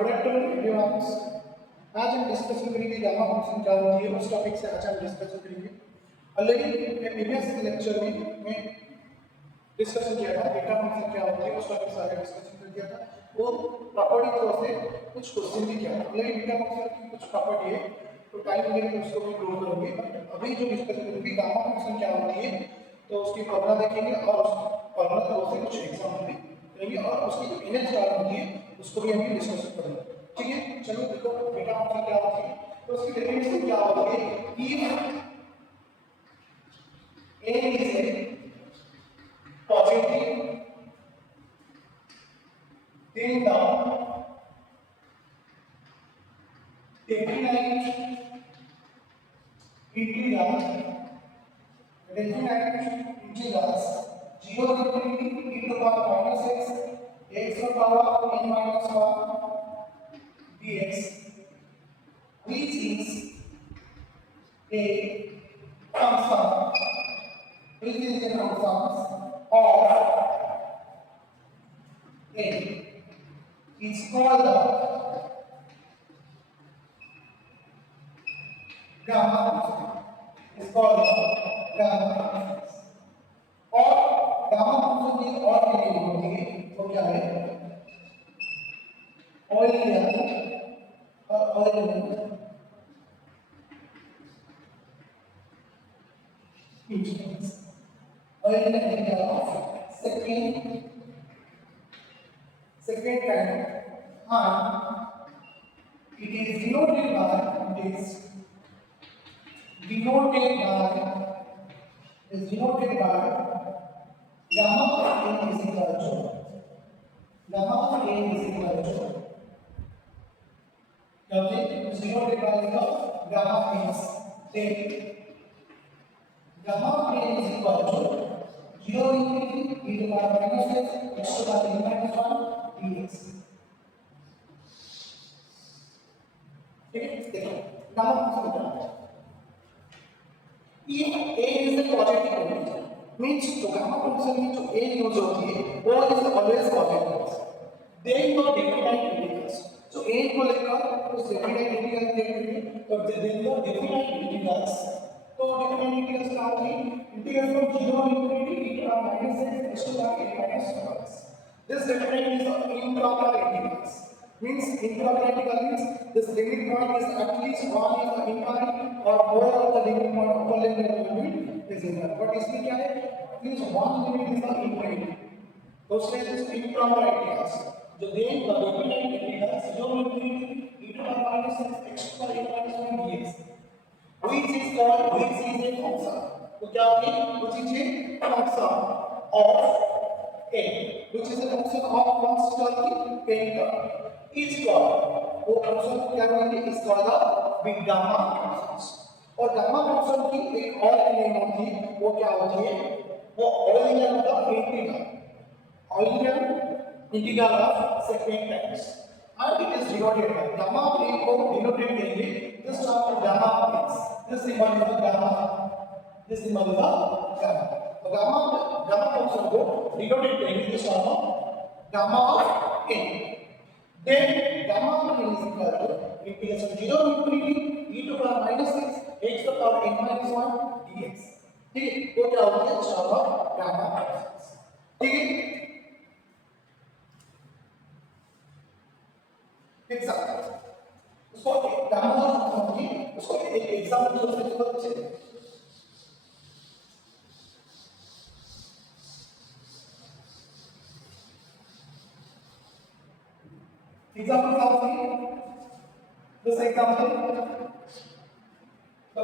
Good afternoon everyone. आज हम डिस्कशन करेंगे गामा फंक्शन क्या होती है, उस टॉपिक से आज हम डिस्कशन करेंगे। ऑलरेडी प्रीवियस लेक्चर में मैं डिस्कशन किया था बीटा फंक्शन क्या होती है, उस टॉपिक से आगे डिस्कशन कर दिया था। वो प्रॉपर्टी थ्रो से कुछ क्वेश्चन भी किया था। ऑलरेडी बीटा फंक्शन की कुछ प्रॉपर्टी है, तो टाइम मिलेगा तो उसको मैं प्रूव करूंगी। बट अभी जो डिस्कशन करूंगी गामा फंक्शन क्या होती है, तो उसकी फॉर्मूला देखेंगे और उस फॉर्मूला थ्रो से कुछ एग्जाम्पल भी करेंगे और उसकी जो इमेज फॉर्म होती है उसको भी हम डिस्कस करेंगे। ठीक है, चलो देखो बीटा फंक्शन क्या होती है। तो उसकी डेफिनेशन क्या होती है, if a is a positive then the definite integers 0 to infinity e to the power minus x to the power n minus 1 dx, which is a function which is a function of a is called the gamma function, is called the gamma function। और gamma function की और मीनिंग होती है वो क्या है, Eulerian और Eulerian integrals. Eulerian integral of second kind and it is denoted by gamma n is equal to gamma n is equal to is denoted by the gamma n, then gamma n is equal to 0 infinity e to the power minus x to the power n minus 1 dx। ठीक है, देखो gamma function क्या है। if a is a positive integer means तो gamma function में जो a use होती है वो इज ऑलवेज पॉजिटिव। देन तो डेफिनाइट इंटीग्रल्स जो a को लेकर उस डेफिनाइट इंटीग्रल देखेंगे तो देन तो डेफिनाइट इंटीग्रल्स, तो डेफिनाइट इंटीग्रल्स क्या होंगे, integral from 0 infinity e to the minus x to the power n minus 1। this definite is improper integrals, means improper integral means this limit point is at least one is the infinite or more of the limit point upper limit is infinite, but इसमें क्या है, at least one limit is the infinite, तो उसमें this improper integrals जो then the definite integrals 0 infinity e to the minus x to the n minus 1 dx, which is a function, तो क्या होगी, which is a function of a, which is a function of constant n is called, वो फंक्शन क्या करेंगे, इस called the gamma function. और gamma function की एक और नेम होती है, वो क्या होती है, वो ऑइलियन का integral, Eulerian integral of second times and it is denoted by gamma a को denoted करेंगे this term of gamma is this symbol is the gamma, this symbol is the gamma, तो gamma फंक्शन को denoted करेंगे this term of gamma of a, then gamma of a is equal to integration 0 infinity e to the power minus x to the power n minus 1 dx। ठीक है, वो क्या होती है this term of gamma function. ठीक है, एग्जांपल उसको gamma function की उसको एक एग्जांपल जो उसमें बहुत अच्छे एग्जांपल क्या होती है, जैसे एग्जांपल तो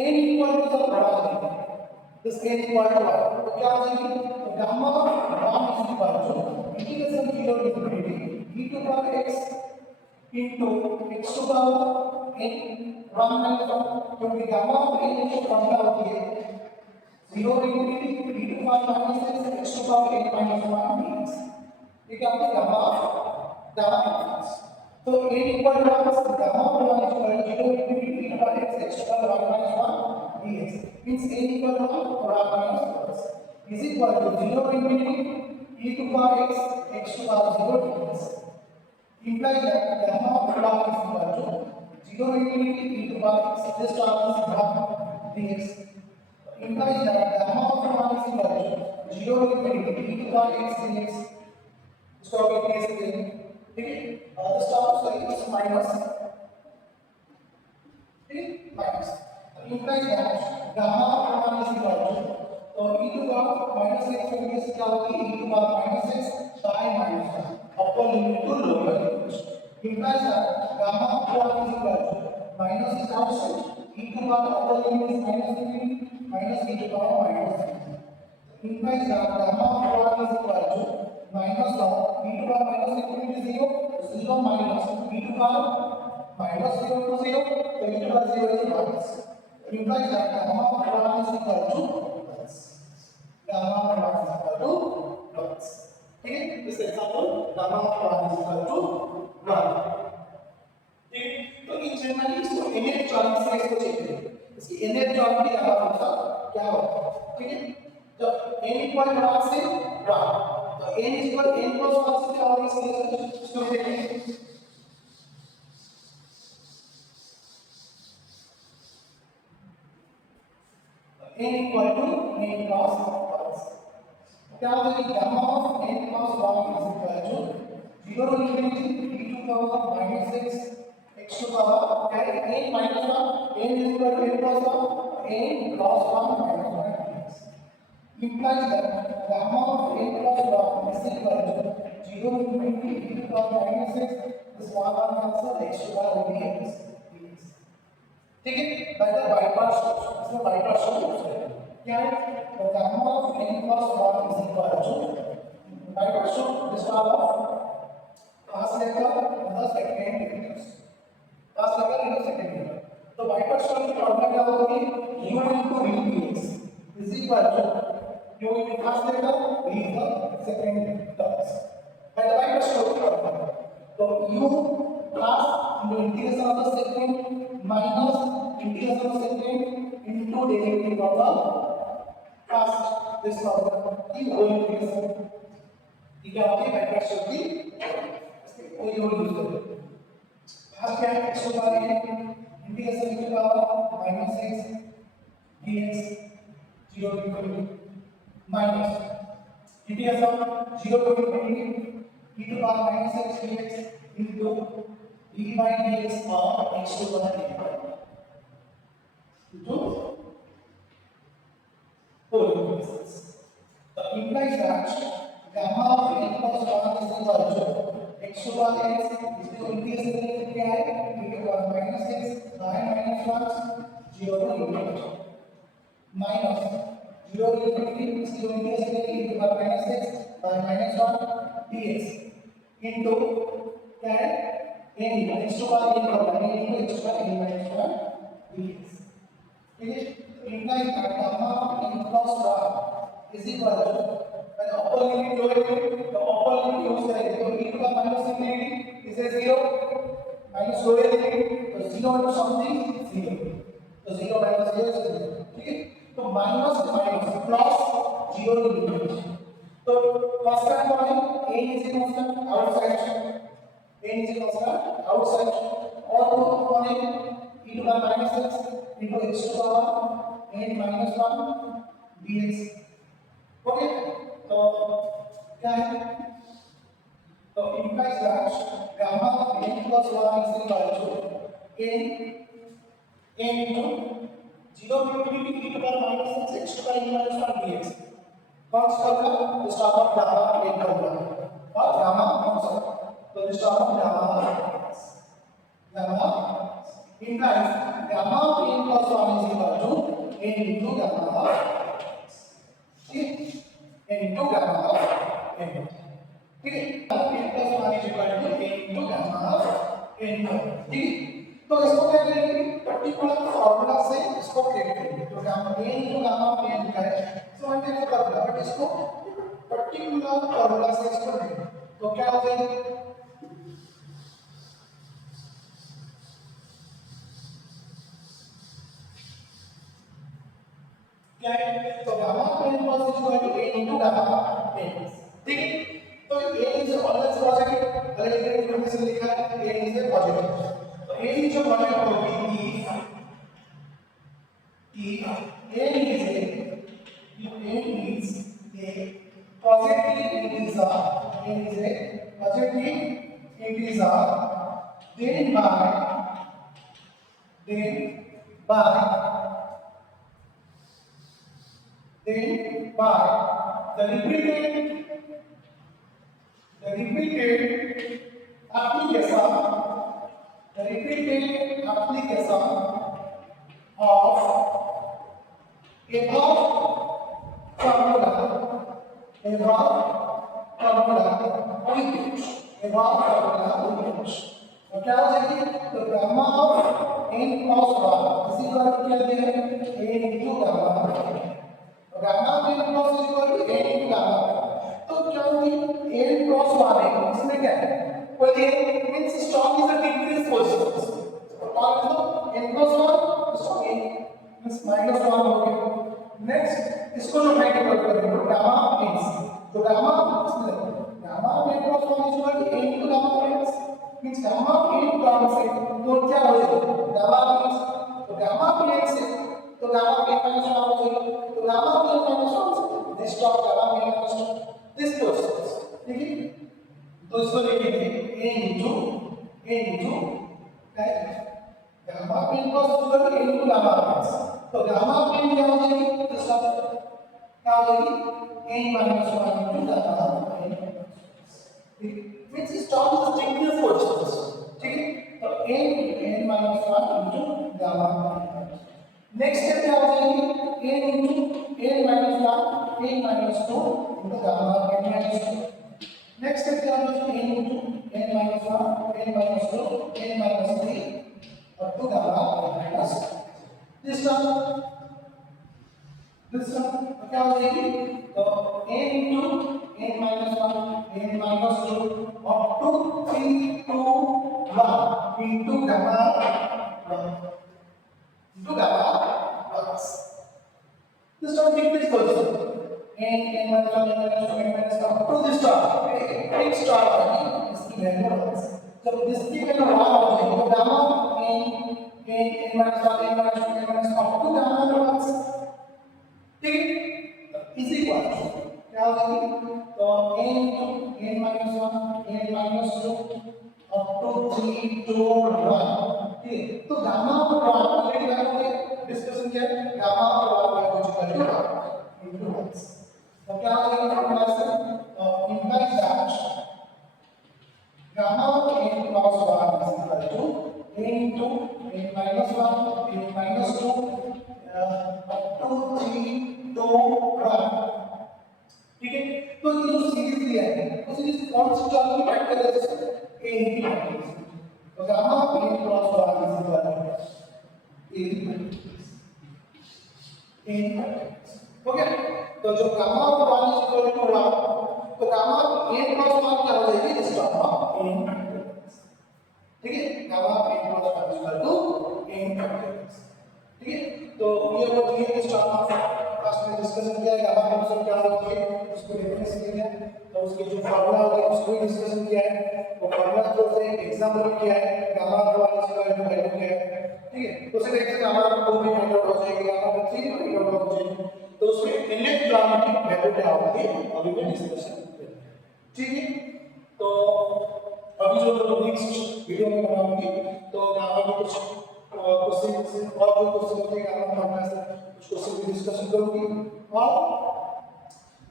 n इक्वल टू द बराबर दिस n इक्वल टू तो क्या हो जाएगी, gamma 1 is equal to integration 0 infinity e to the power x into x to the power n 1 minus 1, क्योंकि गामा n की फॉर्मूला होती है 0 infinity e to the power minus x to the power n minus 1 dx। ये क्या होता है, gamma function. तो n equal to gamma 1 is equal to 0 infinity e to the power x to the power 1 minus 1 dx, means n equal to 1 or 1 minus 1 is equal to 0 infinity e to the power x to the power 0 dx। implies that gamma of log is equal to 0 infinity e to power x, this term is gamma dx, implies that gamma of 1 is equal to 0 infinity e to power x dx, इसको अगर केस दें ठीक है, this term is minus minus implies that gamma of 1 is equal to तो e to power minus x को केस क्या होगी e to power minus x by minus 1 upper limit to lower limit implies that gamma of 1 is equal to minus is outside e to power upper limit is minus infinity minus e to power minus infinity implies that gamma of 1 is equal to minus of e to power minus infinity 0 0 minus e to power minus 0 to 0 so e to power 0 is minus implies that gamma of 1 is equal to plus gamma of 1 is equal to plus ठीक है इस example gamma of 1 is equal to 1 ठीक है तो इन जनरली इसको nth term से इसको चेक करें इसकी nth टर्म की अगर होता क्या होगा ठीक है जब n इक्वल 1 से 1 तो n इक्वल n प्लस 1 से क्या होगा इसको देखेंगे n equal to n plus 1 क्या होगा कि gamma of n plus 1 is equal to 0 infinity e to power minus x x to power क्या है n minus 1 n is equal to n plus 1 n plus 1 minus 1 implies that gamma of n plus 1 is equal to 0 infinity e to power minus x this one cancel x to power only x ठीक है by the by part इसमें by part use करेंगे क्या है तो gamma of n plus 1 is equal to by virtue this term of cos लेकर मतलब second degrees cos लेकर into second डिग्री तो by virtue की फॉर्मूला क्या होगी u into vpx is equal to u into cos लेकर v is the second terms by the by virtue की फॉर्मूला तो u cos into integration of the second minus integration of second into derivative of the first this problem की whole integration ठीक है आपके बैकवर्ड शब्द की कोई और यूज करो फर्स्ट क्या है x to power n integration की power minus x dx 0 to infinity minus integration 0 to infinity e to power minus x dx into d by dx of x to power n into whole integration so implies that gamma of n plus 1 is equal to x to power x इसको इंटीग्रेशन करके क्या है e to power minus x by minus 1 0 to infinity minus 0 to infinity इसको इंटीग्रेशन करके e to power minus x by minus 1 dx into क्या है n x to power n होगा n into x to power n minus 1 dx ठीक है implies that gamma of n plus 1 is equal to when the upper limit lower limit the upper limit use करेंगे तो e to the minus infinity is a 0 minus lower limit तो 0 into something 0 तो 0 minus 0 is 0 ठीक है तो minus minus plus 0 to infinity तो constant कौन है a is a constant outside n is a constant outside और वो कौन है e to the minus x into x to the power n minus 1 dx okay तो क्या है तो implies that gamma of n plus 1 is equal to n into 0 to infinity e to the power minus x to the n minus 1 dx कौन सा होगा this term of gamma n का होगा और gamma कौन सा तो this term of gamma implies gamma of n plus 1 is equal to n into gamma of ठीक n into gamma of n ठीक है n plus 1 is equal to n into gamma of n ठीक है तो इसको क्या करेंगे particular formula से इसको क्रिएट करेंगे तो gamma n into gamma of n का है सो हम क्या करेंगे बट इसको पर्टिकुलर फार्मूला से इसको करेंगे तो क्या हो जाएगा क्या है तो gamma n plus is equal to n into gamma n ठीक है तो a is always पॉजिटिव अगर एक इक्वेशन लिख A जो कॉन्टेक्ट होगी if n is a positive integer, n is a positive integer, then by the repeated application of above formula with which तो क्या हो जाएगी तो गामा ऑफ n क्रॉस 1 इसी को क्या दिया है n into गामा तो gamma of n cross is equal to n into gamma तो क्या होगी n क्रॉस 1 है इसमें क्या है well n means strong is a decrease position और n cross 1 strong n means minus 1 हो गया नेक्स्ट इसको जो मल्टीप्लाई करेंगे तो गामा n तो गामा इसमें gamma n cross 1 is equal to n into gamma n means gamma n term से तो क्या हो जाएगा gamma n तो gamma n से तो gamma n minus 1 हो जाएगा तो gamma n minus 1 से this term gamma n minus 1 this process ठीक है तो इसको लिखेंगे a into gamma n cos n into gamma n तो gamma n क्या हो जाएगी तो सब क्या हो जाएगी n minus 1 into gamma n means this term is decrease positions ठीक है तो n minus 1 into gamma next step क्या हो जाएगी n into n minus 1 n minus 2 into gamma n minus 2 next step क्या हो जाएगी n into n minus 1 n minus 2 n minus 3 up to gamma n minus this term क्या हो जाएगी तो n into n minus 1 n minus 2 up to 3 to 1 into gamma 1 this term decrease position n minus 1 n minus 2 n minus 1 up to this term next term इसकी वैल्यू 1 जब इसकी वैल्यू 1 हो जाएगी तो gamma n minus 1 n minus 2 n minus up to gamma 1 ठीक है इसी को क्या हो जाएगी तो n minus 1 n minus 2 up to 3 to 1 ठीक तो गामा और 1 ऑलरेडी हमने डिस्कशन किया गामा और 1 इक्वल टू 1 into 1 तो क्या हो जाएगा फॉर्मूला से implies that gamma of n plus 1 is equal to n into n minus 1 n minus 2 up to 3 to 1 ठीक है तो ये जो सीरीज दिया है वो सीरीज कौन सी टर्म की फैक्टर है जैसे a की फैक्टर तो gamma n cross 1 is equal to a हो गया तो जो गामा 1 इज इक्वल टू 1 तो गामा n क्रॉस 1 क्या हो जाएगी इस टर्म ऑफ n ठीक है gamma n cross 1 is equal to n ठीक है तो ये वो दिए इस टर्म ऑफ क्लास में डिस्कशन किया है गामा फंक्शन क्या होती है उसको डेफिनेशन किया है तो उसके जो फार्मूला होता है उसको भी डिस्कशन किया है वो फार्मूला थ्रू से एग्जांपल भी किया है गामा का वाला इसका वैल्यू किया है ठीक है तो उसे देखते हैं गामा 2 भी फाइंड आउट हो जाएगी गामा 3 भी फाइंड आउट हो जाएगी तो उसमें इनलेट ड्रामेटिक वैल्यू क्या होती है अभी मैं डिस्कशन करेंगे ठीक है तो अभी जो नेक्स्ट वीडियो में बनाऊंगी तो गामा के कुछ क्वेश्चन और जो क्वेश्चन होते हैं गामा फॉर्मूला से कुछ क्वेश्चन भी डिस्कशन करूंगी और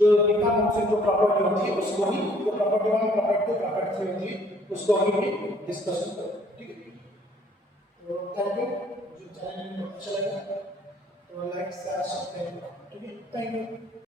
जो निका फंक्शन जो प्रॉपर्टी होती है उसको भी जो प्रॉपर्टी 1 प्रॉपर्टी 2 प्रॉपर्टी 3 होती है उसको भी डिस्कशन करूंगा ठीक है तो थैंक यू जो चैनल में अच्छा लगा तो लाइक शेयर सब्सक्राइब ठीक है थैंक यू